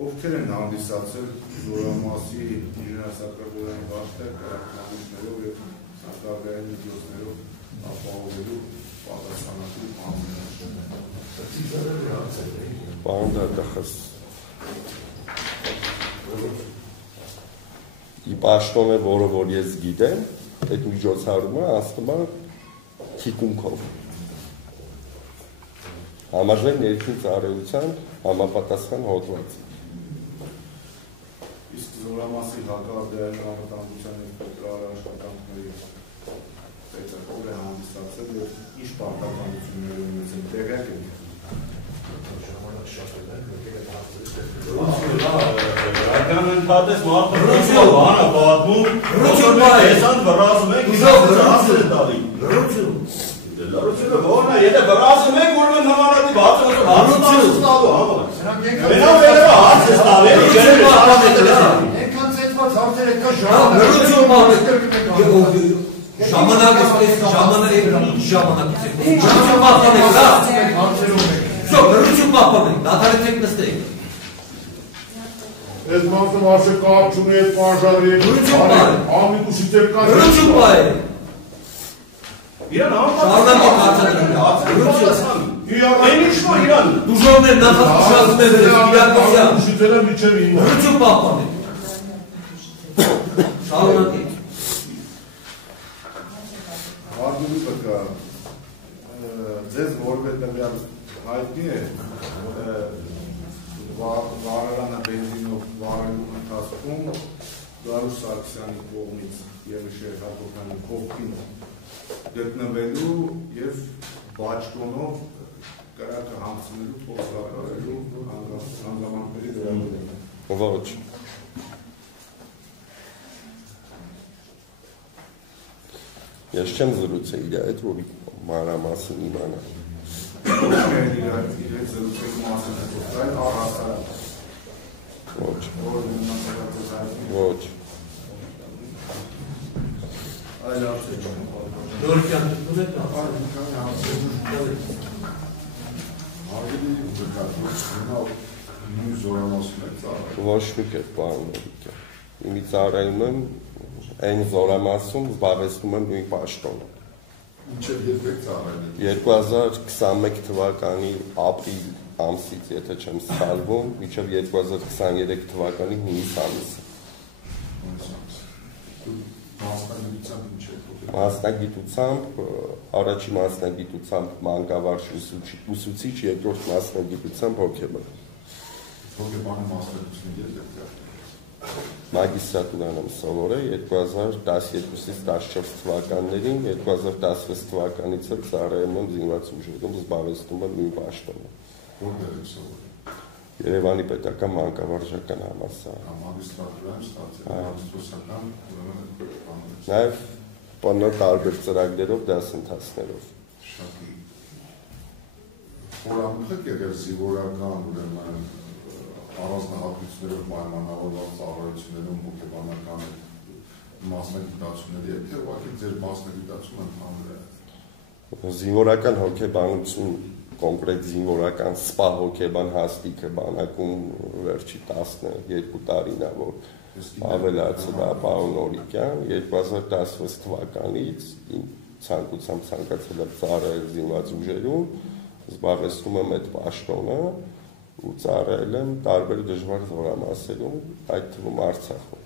Ովքեր են հանդիսացել զորամասի ինժեներասակրագրային վարդը կարգմանիշներով և սակարգային միջոցներով ապահովելու պատասխանատու անձիններ։ Պարոն դատախազ, ի պաշտոն է, որ ես գիտեմ, այդ միջոցառումը անցնում է թիկունքով։ Համարժեք ներքին ծառայության համապատասխան հոդված։ Իսկ զորամասի հակահարդարային անվտանգության և պետրահար աշխատանքների պետրով է հանդիսացել և ինչ պարտականություններ ունեցել տեղյակ եք։ Այդքան ընդհատես մարդը բանը պատմում, տեսան վրազում եք, ասել է տալի։ Լրությունը որն է, եթե վրազում եք, ուրմեն նմանատիվ հարցնացուց տալու համար։ Մենավ վերևը հարց ես տալի, Ենքան ծետված հարցեր եք կա ժամանակ Ես մարդում ասե կապ չունի այդ պարժարի ամիտ ու շիտ եք կա իրան իրան դուժողներ նախատուշացում են իրակության շիտել եմ իչև իմ հրություն պահպան եք շարունակեք Հարգելի բկա ձեզ որովհետև հայտնի է վարարանը բենզինով վարելու ընթացքում Գարուս Սարգսյանի կողմից Եղիշեր Հակոբյանի կողքին գտնվելու և բաճկոնով կրակը հանցնելու փոխակարելու հանգամանքների վերաբերյալ։ Ոչ։ Ես չեմ զրուցել իր հետ, որ մանրամասն իմանա։ Ոչ։ Այլ հարցեր չեմ։ Նորքյան դուք նույն զորամասում եք ծառայում։ Ոչ մի կերպ, պարոն Նորիկյան։ Իմի ծառայում եմ այն զորամասում զբաղեցնում եմ նույն պաշտոնը։ Մինչև երբ եք ծառայել։ 2021 թվականի ապրիլ ամսից, եթե չեմ սխալվում, մինչև 2023 թվականի հունիս ամիսը։ Մասնագիտությամբ, առաջին մասնագիտությամբ մանկավարժ ուսուցիչ, երկրորդ մասնագիտությամբ հոգեբան։ Հոգեբանի մասնագիտությունը երբ եք Մագիստրատուրան եմ սովորել 2012-ից 14 թվականներին, 2016 թվականից էլ ծառայում եմ զինված ուժերում, զբաղեցնում եմ նույն պաշտոնը։ Որտեղ եք սովորել։ Երևանի պետական մանկավարժական համալսարան։ Մագիստրատուրան ստացել, Նաև ՊՆ տարբեր ծրագրերով դասընթացներով։ Շատ խորամուխ եղել զինվորական ուրեմն առանձնահատկություններով պայմանավորված ծառայություններում հոգեբանական մասնագիտացումների հետ ուղղակի ձեր մասնագիտացումը ընդհանուր է։ Զինվորական հոգեբանություն, կոնկրետ զինվորական սպա հոգեբան հաստիքը բանակում վերջի 12 տարին է, որ ավելացել է պարոն Նորիկյան, 2016 թվականից ցանկությամբ ցանկացել եմ ծառայել զինված ուժերում, զբաղեցնում եմ այդ պաշտոնը ու ծառայել եմ տարբեր դժվար զորամասերում, այդ թվում Արցախում։